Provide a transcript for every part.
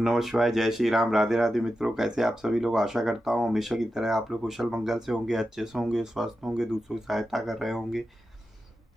नमः शिवाय। जय श्री राम। राधे राधे मित्रों, कैसे आप सभी लोग। आशा करता हूँ हमेशा की तरह आप लोग कुशल मंगल से होंगे, अच्छे से होंगे, स्वस्थ होंगे, दूसरों की सहायता कर रहे होंगे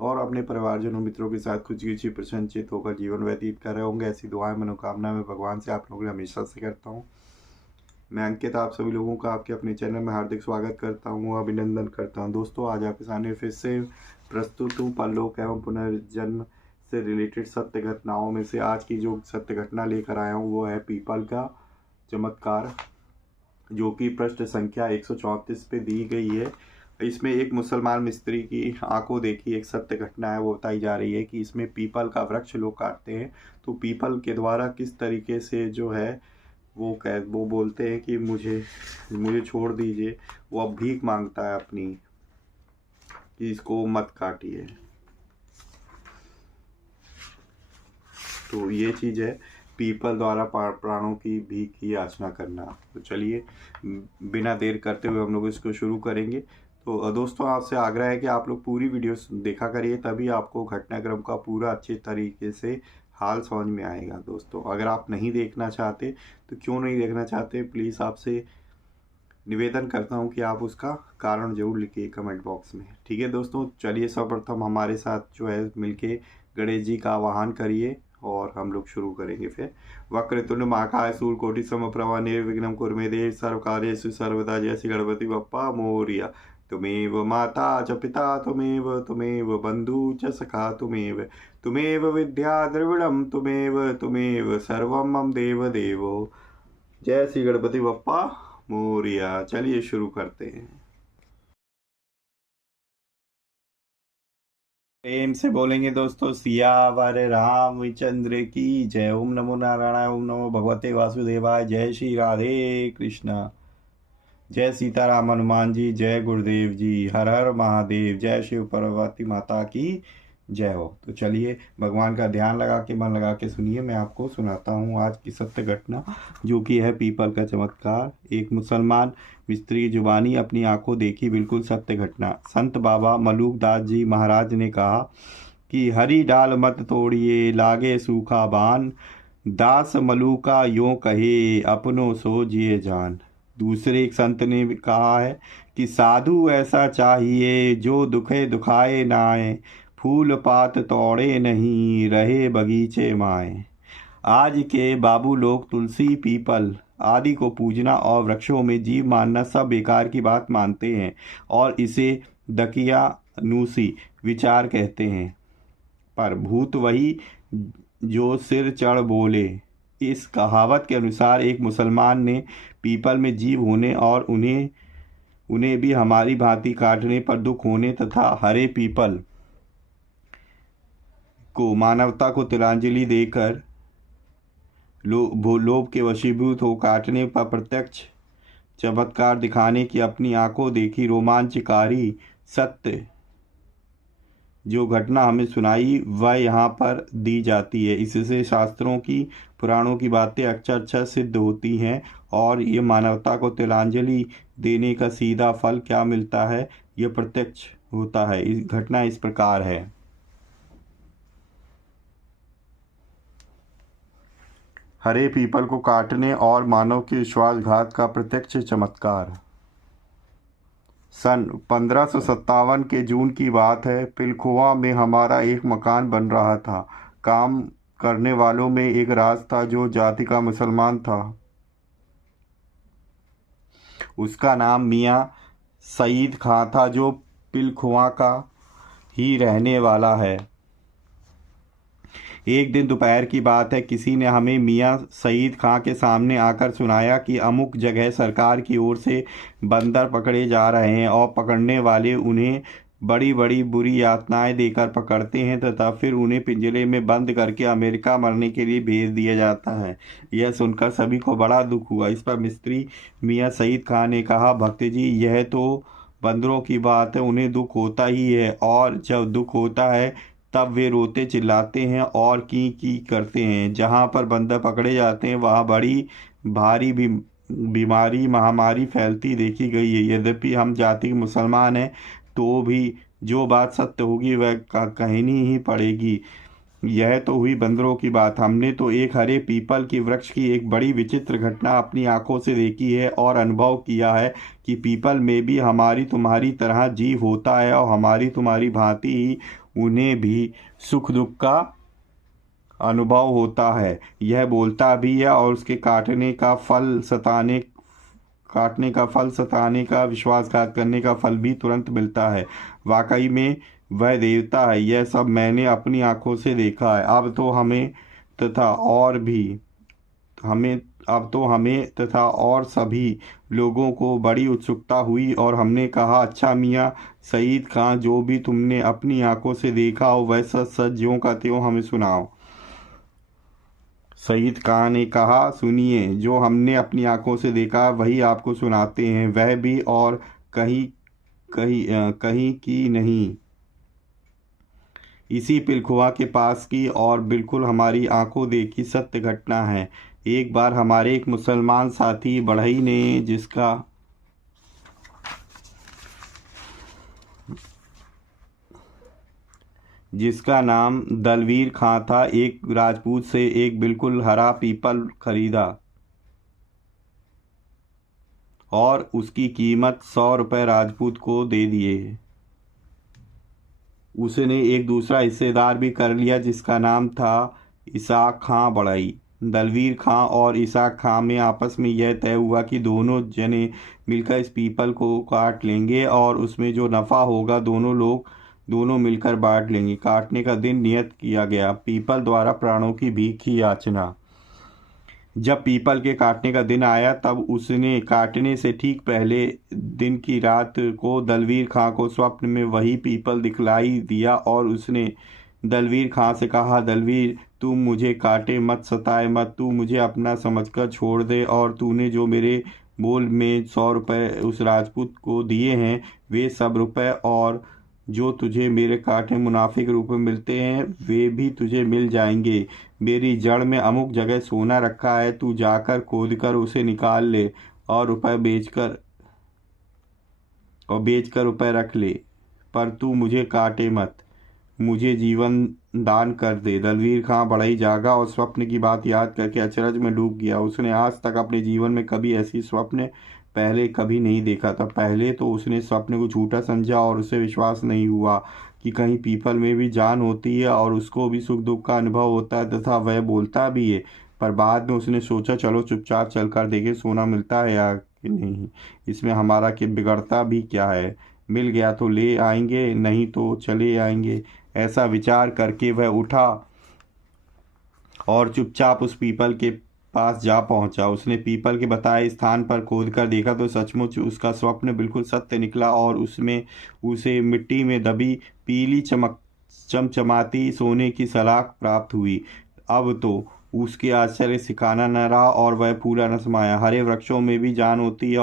और अपने परिवारजनों मित्रों के साथ खुशी खुशी प्रसन्नचित होकर जीवन व्यतीत कर रहे होंगे। ऐसी दुआएं मनोकामना में भगवान से आप लोगों के हमेशा से करता हूँ। मैं अंकित आप सभी लोगों का आपके अपने चैनल में हार्दिक स्वागत करता हूँ, अभिनंदन करता हूँ। दोस्तों, आज आपके सामने फिर से प्रस्तुत हूँ परलोक एवं पुनर्जन्म से रिलेटेड सत्य घटनाओं में से आज की जो सत्य घटना लेकर आया हूँ वो है पीपल का चमत्कार, जो कि पृष्ठ संख्या 134 पे दी गई है। इसमें एक मुसलमान मिस्त्री की आंखों देखी एक सत्य घटना है, वो बताई जा रही है कि इसमें पीपल का वृक्ष लोग काटते हैं तो पीपल के द्वारा किस तरीके से जो है वो बोलते हैं कि मुझे छोड़ दीजिए। वो अब भीख मांगता है अपनी कि इसको मत काटिए। तो ये चीज़ है पीपल द्वारा प्राणों की भीख की याचना करना। तो चलिए बिना देर करते हुए हम लोग इसको शुरू करेंगे। तो दोस्तों, आपसे आग्रह है कि आप लोग पूरी वीडियो देखा करिए, तभी आपको घटनाक्रम का पूरा अच्छे तरीके से हाल समझ में आएगा। दोस्तों, अगर आप नहीं देखना चाहते तो क्यों नहीं देखना चाहते, प्लीज़ आपसे निवेदन करता हूं कि आप उसका कारण जरूर लिखिए कमेंट बॉक्स में। ठीक है दोस्तों, चलिए सर्वप्रथम हमारे साथ जो है मिलके गणेश जी का आवाहन करिए और हम लोग शुरू करेंगे। फिर वक्रतुंड महाकाय सूर्यकोटि समप्रभा निर्विघ्नं कुरु मे देव सर्वकार्येषु सर्वदा। जय श्री गणपति बप्पा मोरया। तुमेव माता च पिता तुमेव बंधु च सखा तुमेव विद्या द्रविड़म तुमेव सर्वं मम देव देवो। जय श्री गणपति बप्पा मोरया। चलिए शुरू करते हैं। प्रेम से बोलेंगे दोस्तों, सियावर रामचंद्र की जय। ओम नमो नारायण, ओम नमो भगवते वासुदेवाय। जय श्री राधे कृष्णा। जय सीताराम हनुमान जी, जय गुरुदेव जी, हर हर महादेव। जय शिव पार्वती माता की जय हो। तो चलिए भगवान का ध्यान लगा के मन लगा के सुनिए, मैं आपको सुनाता हूँ आज की सत्य घटना, जो कि है पीपल का चमत्कार। एक मुसलमान मिस्त्री जुबानी अपनी आंखों देखी बिल्कुल सत्य घटना। संत बाबा मलूक दास जी महाराज ने कहा कि हरी डाल मत तोड़िए लागे सूखा बान, दास मलूका यों कहे अपनों सोजिए जान। दूसरे एक संत ने कहा है कि साधु ऐसा चाहिए जो दुखे दुखाए नाए, फूल पात तोड़े नहीं रहे बगीचे माए। आज के बाबू लोग तुलसी पीपल आदि को पूजना और वृक्षों में जीव मानना सब बेकार की बात मानते हैं और इसे दकियानूसी विचार कहते हैं। पर भूत वही जो सिर चढ़ बोले। इस कहावत के अनुसार एक मुसलमान ने पीपल में जीव होने और उन्हें भी हमारी भांति काटने पर दुख होने तथा हरे पीपल को मानवता को तिलांजलि देकर लोभ के वशीभूत हो काटने पर प्रत्यक्ष चमत्कार दिखाने की अपनी आंखों देखी रोमांचकारी सत्य जो घटना हमें सुनाई वह यहाँ पर दी जाती है। इससे शास्त्रों की पुराणों की बातें अक्षर सिद्ध होती हैं और ये मानवता को तिलांजलि देने का सीधा फल क्या मिलता है यह प्रत्यक्ष होता है। इस घटना इस प्रकार है। हरे पीपल को काटने और मानव के विश्वासघात का प्रत्यक्ष चमत्कार। सन 1557 के जून की बात है। पिलखुआ में हमारा एक मकान बन रहा था। काम करने वालों में एक राज था जो जाति का मुसलमान था। उसका नाम मियाँ सईद खां था, जो पिलखुआ का ही रहने वाला है। एक दिन दोपहर की बात है, किसी ने हमें मियाँ सईद खां के सामने आकर सुनाया कि अमुक जगह सरकार की ओर से बंदर पकड़े जा रहे हैं और पकड़ने वाले उन्हें बड़ी बड़ी बुरी यातनाएं देकर पकड़ते हैं तथा फिर उन्हें पिंजरे में बंद करके अमेरिका मरने के लिए भेज दिया जाता है। यह सुनकर सभी को बड़ा दुख हुआ। इस पर मिस्त्री मियाँ सईद खां ने कहा, भक्त जी, यह तो बंदरों की बात है, उन्हें दुख होता ही है और जब दुख होता है तब वे रोते चिल्लाते हैं और की करते हैं। जहाँ पर बंदर पकड़े जाते हैं वहाँ बड़ी भारी बीमारी महामारी फैलती देखी गई है। यद्यपि हम जाति के मुसलमान हैं तो भी जो बात सत्य होगी वह कहनी ही पड़ेगी। यह तो हुई बंदरों की बात। हमने तो एक हरे पीपल की वृक्ष की एक बड़ी विचित्र घटना अपनी आंखों से देखी है और अनुभव किया है कि पीपल में भी हमारी तुम्हारी तरह जीव होता है और हमारी तुम्हारी भांति ही उन्हें भी सुख दुख का अनुभव होता है। यह बोलता भी है और उसके काटने का फल सताने का विश्वासघात करने का फल भी तुरंत मिलता है। वाकई में वह देवता है। यह सब मैंने अपनी आंखों से देखा है। तथा और भी हमें अब तो हमें तथा और सभी लोगों को बड़ी उत्सुकता हुई और हमने कहा, अच्छा मियाँ सईद खां, जो भी तुमने अपनी आंखों से देखा हो वह सच सच ज्यों का त्यों हमें सुनाओ। सईद खान ने कहा, सुनिए, जो हमने अपनी आंखों से देखा वही आपको सुनाते हैं, वह भी और कहीं कहीं की नहीं, इसी पिलखुआ के पास की और बिल्कुल हमारी आंखों देखी सत्य घटना है। एक बार हमारे एक मुसलमान साथी बढ़ई ने जिसका नाम दलवीर खां था, एक राजपूत से एक बिल्कुल हरा पीपल खरीदा और उसकी कीमत 100 रुपये राजपूत को दे दिए। उसने एक दूसरा हिस्सेदार भी कर लिया जिसका नाम था इसाक खां बढ़ई। दलवीर खां और इसाक खां में आपस में यह तय हुआ कि दोनों जने मिलकर इस पीपल को काट लेंगे और उसमें जो नफ़ा होगा दोनों मिलकर बांट लेंगे। काटने का दिन नियत किया गया। पीपल द्वारा प्राणों की भीख की याचना। जब पीपल के काटने का दिन आया तब उसने काटने से ठीक पहले दिन की रात को दलवीर खां को स्वप्न में वही पीपल दिखलाई दिया और उसने दलवीर खां से कहा, दलवीर, तू मुझे काटे मत, सताए मत, तू मुझे अपना समझकर छोड़ दे और तूने जो मेरे बोल में 100 रुपये उस राजपूत को दिए हैं वे सब रुपए और जो तुझे मेरे काटे मुनाफे के रूप में मिलते हैं वे भी तुझे मिल जाएंगे। मेरी जड़ में अमुक जगह सोना रखा है, तू जाकर खोद कर उसे निकाल ले और बेचकर रुपए रख ले, पर तू मुझे काटे मत, मुझे जीवन दान कर दे। दलवीर खां बढ़ई जागा और स्वप्न की बात याद करके अचरज में डूब गया। उसने आज तक अपने जीवन में कभी ऐसी स्वप्न पहले कभी नहीं देखा था। पहले तो उसने स्वप्न को झूठा समझा और उसे विश्वास नहीं हुआ कि कहीं पीपल में भी जान होती है और उसको भी सुख दुख का अनुभव होता है तथा वह बोलता भी है। पर बाद में उसने सोचा, चलो चुपचाप चलकर देखे सोना मिलता है या कि नहीं, इसमें हमारा कि बिगड़ता भी क्या है, मिल गया तो ले आएंगे, नहीं तो चले आएंगे। ऐसा विचार करके वह उठा और चुपचाप उस पीपल के पास जा पहुंचा। उसने पीपल के बताए स्थान पर खोद कर देखा तो सचमुच उसका स्वप्न बिल्कुल सत्य निकला और उसमें उसे मिट्टी में दबी पीली चमचमाती सोने की सलाख प्राप्त हुई। अब तो उसके आश्चर्य सिखाना न रहा और वह फूला न समाया। हरे वृक्षों में भी जान होती है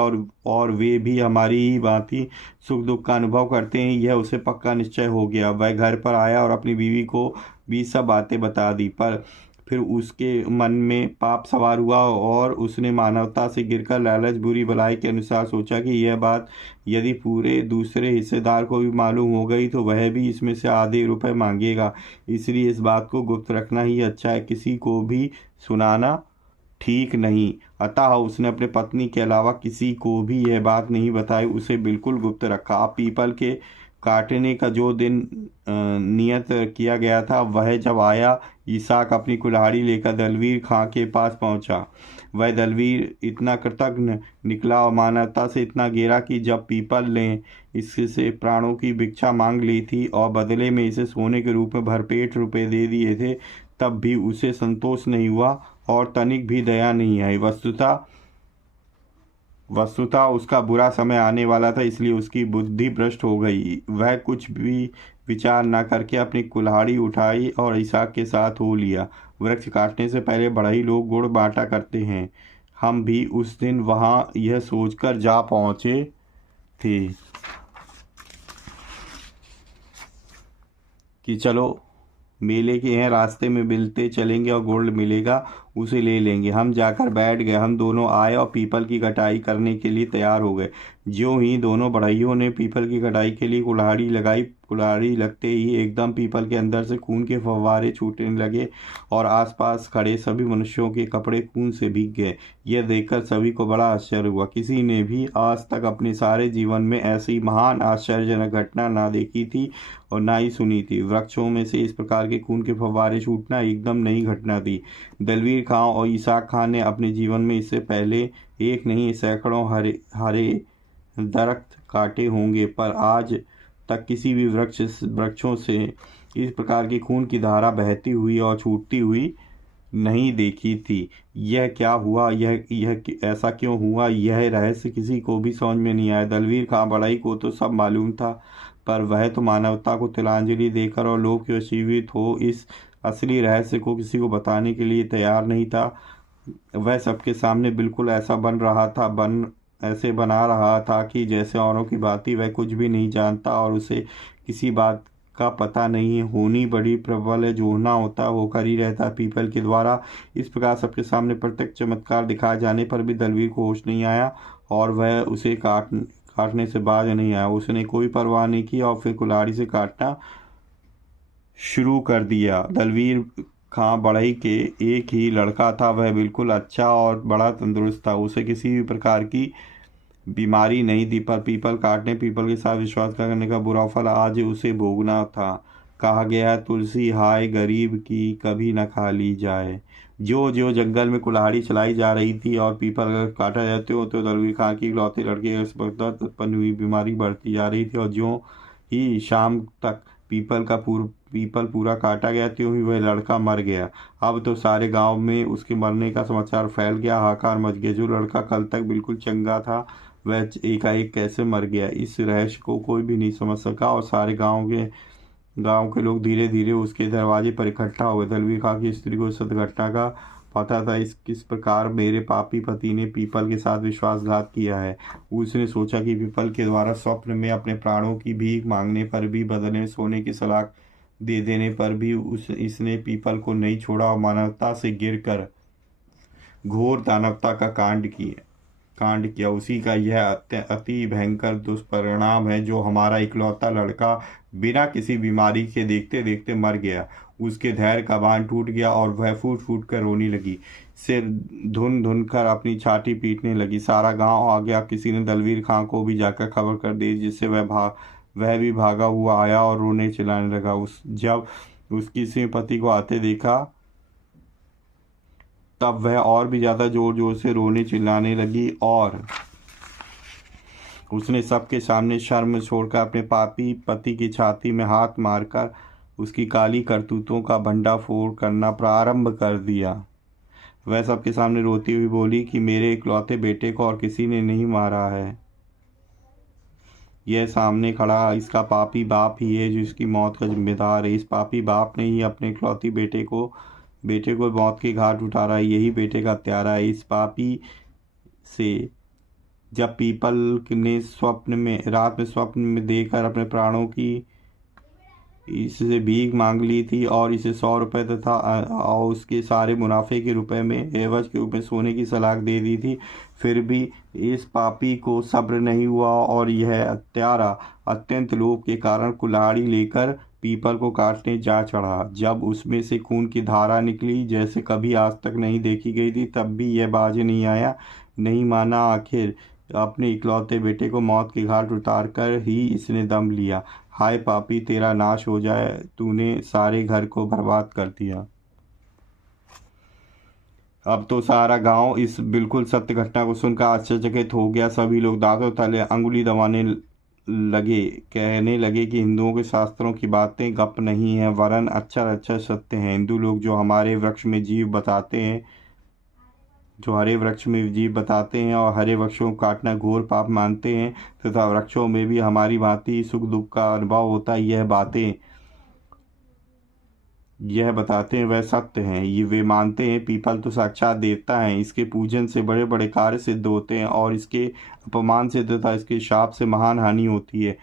और वे भी हमारी ही भांति सुख दुख का अनुभव करते हैं, यह उसे पक्का निश्चय हो गया। वह घर पर आया और अपनी बीवी को भी सब बातें बता दी, पर फिर उसके मन में पाप सवार हुआ और उसने मानवता से गिरकर लालच बुरी भलाई के अनुसार सोचा कि यह बात यदि पूरे दूसरे हिस्सेदार को भी मालूम हो गई तो वह भी इसमें से आधे रुपए मांगेगा, इसलिए इस बात को गुप्त रखना ही अच्छा है, किसी को भी सुनाना ठीक नहीं। अतः उसने अपने पत्नी के अलावा किसी को भी यह बात नहीं बताई, उसे बिल्कुल गुप्त रखा। अब पीपल के काटने का जो दिन नियत किया गया था वह जब आया, इसाक अपनी कुल्हाड़ी लेकर दलवीर खां के पास पहुंचा। वह दलवीर इतना कृतज्ञ निकला और मानवता से इतना गेरा कि जब पीपल ने इससे प्राणों की भिक्षा मांग ली थी और बदले में इसे सोने के रूप में भरपेट रुपए दे दिए थे, तब भी उसे संतोष नहीं हुआ और तनिक भी दया नहीं आई। वस्तुतः उसका बुरा समय आने वाला था, इसलिए उसकी बुद्धि भ्रष्ट हो गई। वह कुछ भी विचार न करके अपनी कुल्हाड़ी उठाई और इसाक के साथ हो लिया। वृक्ष काटने से पहले बढ़ई लोग गुड़ बांटा करते हैं। हम भी उस दिन वहां यह सोचकर जा पहुंचे थे कि चलो मेले के हैं, रास्ते में मिलते चलेंगे और गुड़ मिलेगा। उसे ले लेंगे। हम जाकर बैठ गए। हम दोनों आए और पीपल की कटाई करने के लिए तैयार हो गए। ज्यों ही दोनों बढ़इयों ने पीपल की कटाई के लिए कुल्हाड़ी लगाई, कुल्हाड़ी लगते ही एकदम पीपल के अंदर से खून के फव्वारे छूटने लगे और आसपास खड़े सभी मनुष्यों के कपड़े खून से भीग गए। यह देखकर सभी को बड़ा आश्चर्य हुआ। किसी ने भी आज तक अपने सारे जीवन में ऐसी महान आश्चर्यजनक घटना ना देखी थी और ना ही सुनी थी। वृक्षों में से इस प्रकार के खून के फव्वारे छूटना एकदम नई घटना थी। दलवीर खां और इसाक खां ने अपने जीवन में इससे पहले एक नहीं सैकड़ों हरे हरे दरख्त काटे होंगे, पर आज तक किसी भी वृक्षों से इस प्रकार की खून की धारा बहती हुई और छूटती हुई नहीं देखी थी। यह क्या हुआ, यह ऐसा क्यों हुआ, यह रहस्य किसी को भी समझ में नहीं आया। दलवीर खां बढ़ई को तो सब मालूम था, पर वह तो मानवता को तिलांजलि देकर और लोभ के वशीभूत हो इस असली रहस्य को किसी को बताने के लिए तैयार नहीं था। वह सबके सामने बिल्कुल ऐसा ऐसे बना रहा था कि जैसे औरों की भांति वह कुछ भी नहीं जानता और उसे किसी बात का पता नहीं है। होनी बड़ी प्रबल है, जो होना होता है वो कर ही रहता। पीपल के द्वारा इस प्रकार सबके सामने प्रत्यक्ष चमत्कार दिखाए जाने पर भी दलवीर को होश नहीं आया और वह उसे काटने से बाज नहीं आया। उसने कोई परवाह नहीं की और फिर कुल्हाड़ी से काटना शुरू कर दिया। दलवीर खां बढ़ई के एक ही लड़का था। वह बिल्कुल अच्छा और बड़ा तंदुरुस्त था। उसे किसी भी प्रकार की बीमारी नहीं थी, पर पीपल काटने, पीपल के साथ विश्वास करने का बुरा फल आज उसे भोगना था। कहा गया है, तुलसी हाय गरीब की कभी न खा ली जाए। जो जो जंगल में कुल्हाड़ी चलाई जा रही थी और पीपल काटा जाते हो तो दलवीर खां की इकलौते लड़के उत्पन्न हुई बीमारी बढ़ती जा रही थी और जो ही शाम तक पीपल पूरा काटा गया, त्यों ही वह लड़का मर गया। अब तो सारे गांव में उसके मरने का समाचार फैल गया, हाहाकार मच गया। जो लड़का कल तक बिल्कुल चंगा था वह एकाएक कैसे मर गया, इस रहस्य को कोई भी नहीं समझ सका और सारे गांव के लोग धीरे धीरे उसके दरवाजे पर इकट्ठा हुए। दलवीर खां की स्त्री को इस घटना का पता था। किस प्रकार मेरे पापी पति ने पीपल के साथ विश्वासघात किया है। उसने सोचा कि पीपल के द्वारा स्वप्न में अपने प्राणों की भीख मांगने पर भी, बदले में सोने की सलाख दे देने पर भी इसने पीपल को नहीं छोड़ा और मानवता से गिरकर घोर दानवता का कांड किया। उसी का यह अति भयंकर दुष्परिणाम है जो हमारा इकलौता लड़का बिना किसी बीमारी के देखते देखते मर गया। उसके धैर्य का बांध टूट गया और वह फूट फूट कर रोने लगी। सिर धुन धुन कर अपनी छाती पीटने लगी। सारा गांव आ गया। किसी ने दलवीर खां को भी जाकर खबर कर दी, जिससे वह भी भागा हुआ आया और रोने चिल्लाने लगा। जब उसकी सिंह पति को आते देखा तब वह और भी ज्यादा जोर जोर से रोने चिल्लाने लगी और उसने सबके सामने शर्म छोड़कर अपने पापी पति की छाती में हाथ मारकर उसकी काली करतूतों का भंडाफोड़ करना प्रारंभ कर दिया। वह सबके सामने रोती हुई बोली कि मेरे इकलौते बेटे को और किसी ने नहीं मारा है। यह सामने खड़ा इसका पापी बाप ही है जो इसकी मौत का जिम्मेदार है। इस पापी बाप ने ही अपने इकलौती बेटे को मौत के घाट उतारा है। यही बेटे का हत्यारा है। इस पापी से जब पीपल ने रात में स्वप्न में देखकर अपने प्राणों की इससे भीख मांग ली थी और इसे 100 रुपये तथा और उसके सारे मुनाफे के रुपए में एवज के रूप में सोने की सलाख दे दी थी, फिर भी इस पापी को सब्र नहीं हुआ और यह हत्यारा अत्यंत लोभ के कारण कुल्हाड़ी लेकर पीपल को काटने जा चढ़ा। जब उसमें से खून की धारा निकली जैसे कभी आज तक नहीं देखी गई थी, तब भी यह बाज नहीं आया, नहीं माना। आखिर अपने इकलौते बेटे को मौत के घाट उतार कर ही इसने दम लिया। हाय पापी, तेरा नाश हो जाए, तूने सारे घर को बर्बाद कर दिया। अब तो सारा गांव इस बिल्कुल सत्य घटना को सुनकर आश्चर्यचकित हो गया। सभी लोग दांतों तले अंगुली दबाने लगे, कहने लगे कि हिंदुओं के शास्त्रों की बातें गप नहीं है, वरन अच्छा सत्य है। हिंदू लोग जो हरे वृक्ष में जीव बताते हैं और हरे वृक्षों को काटना घोर पाप मानते हैं तथा वृक्षों में भी हमारी भांति सुख दुख का अनुभव होता है, यह बताते हैं वह सत्य हैं। ये वे मानते हैं पीपल तो साक्षात देवता है, इसके पूजन से बड़े बड़े कार्य सिद्ध होते हैं और इसके अपमान से तथा इसके शाप से महान हानि होती है।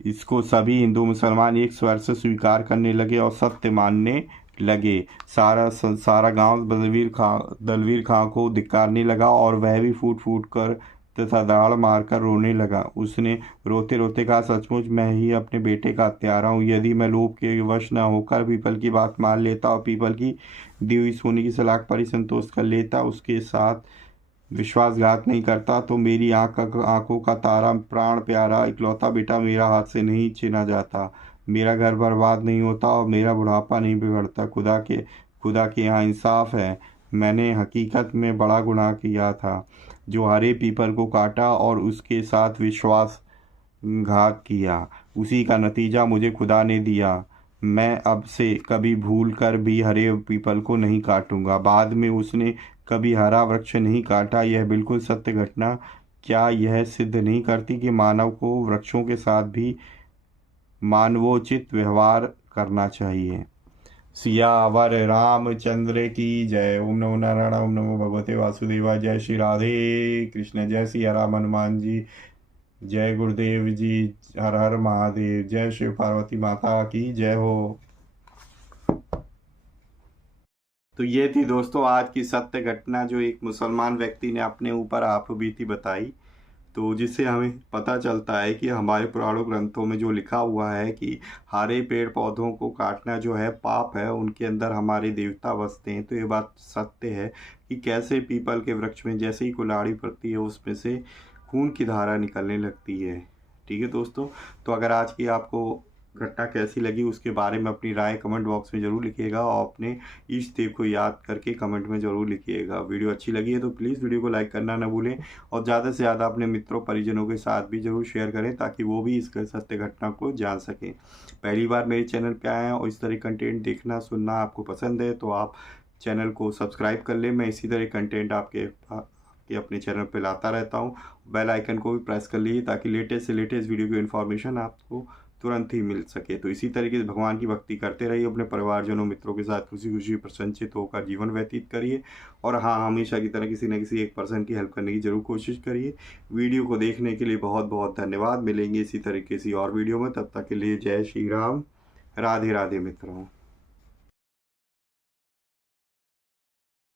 इसको सभी हिंदू मुसलमान एक स्वर से स्वीकार करने लगे और सत्य मानने लगे। सारा गांव दलवीर खां को धिक्कारने लगा और वह भी फूट फूट कर तथा दाड़ मारकर रोने लगा। उसने रोते रोते कहा, सचमुच मैं ही अपने बेटे का हत्यारा हूँ। यदि मैं लोभ के वश न होकर पीपल की बात मान लेता और पीपल की दी हुई सोने की सलाख पर ही संतोष कर लेता, उसके साथ विश्वासघात नहीं करता, तो मेरी आंखों का तारा, प्राण प्यारा इकलौता बेटा मेरा हाथ से नहीं छीना जाता, मेरा घर बर्बाद नहीं होता और मेरा बुढ़ापा नहीं बिगड़ता। खुदा के यहाँ इंसाफ है। मैंने हकीकत में बड़ा गुनाह किया था, जो हरे पीपल को काटा और उसके साथ विश्वासघात किया। उसी का नतीजा मुझे खुदा ने दिया। मैं अब से कभी भूल कर भी हरे पीपल को नहीं काटूंगा। बाद में उसने कभी हरा वृक्ष नहीं काटा। यह बिल्कुल सत्य घटना क्या यह सिद्ध नहीं करती कि मानव को वृक्षों के साथ भी मानवोचित व्यवहार करना चाहिए। सियावर रामचंद्र की जय। ओम नमो नारायण, ओम नमो भगवते वासुदेवाय। जय श्री राधे कृष्ण। जय सिया राम हनुमान जी। जय गुरुदेव जी। हर हर महादेव। जय शिव पार्वती माता की जय हो। तो ये थी दोस्तों आज की सत्य घटना, जो एक मुसलमान व्यक्ति ने अपने ऊपर आप बीती बताई। तो जिससे हमें पता चलता है कि हमारे पुराणों ग्रंथों में जो लिखा हुआ है कि हरे पेड़ पौधों को काटना जो है पाप है, उनके अंदर हमारे देवता बसते हैं। तो ये बात सत्य है कि कैसे पीपल के वृक्ष में जैसे ही कुल्हाड़ी पड़ती है उसमें से खून की धारा निकलने लगती है। ठीक है दोस्तों, तो अगर आज की आपको घटना कैसी लगी उसके बारे में अपनी राय कमेंट बॉक्स में ज़रूर लिखिएगा और अपने इष्ट देव को याद करके कमेंट में ज़रूर लिखिएगा। वीडियो अच्छी लगी है तो प्लीज़ वीडियो को लाइक करना ना भूलें और ज़्यादा से ज़्यादा अपने मित्रों परिजनों के साथ भी ज़रूर शेयर करें ताकि वो भी इस सत्य घटना को जान सकें। पहली बार मेरे चैनल पर आए हैं और इस तरह कंटेंट देखना सुनना आपको पसंद है तो आप चैनल को सब्सक्राइब कर लें। मैं इसी तरह कंटेंट आपके अपने चैनल पे लाता रहता हूँ। बेल आइकन को भी प्रेस कर लीजिए ताकि लेटेस्ट से लेटेस्ट वीडियो की इन्फॉर्मेशन आपको तुरंत ही मिल सके। तो इसी तरीके से भगवान की भक्ति करते रहिए, अपने परिवारजनों मित्रों के साथ खुशी खुशी प्रसन्नचित होकर जीवन व्यतीत करिए। और हाँ, हमेशा की तरह किसी न किसी एक पर्सन की हेल्प करने की जरूर कोशिश करिए। वीडियो को देखने के लिए बहुत बहुत धन्यवाद। मिलेंगे इसी तरीके से और वीडियो में, तब तक के लिए जय श्री राम। राधे राधे मित्रों।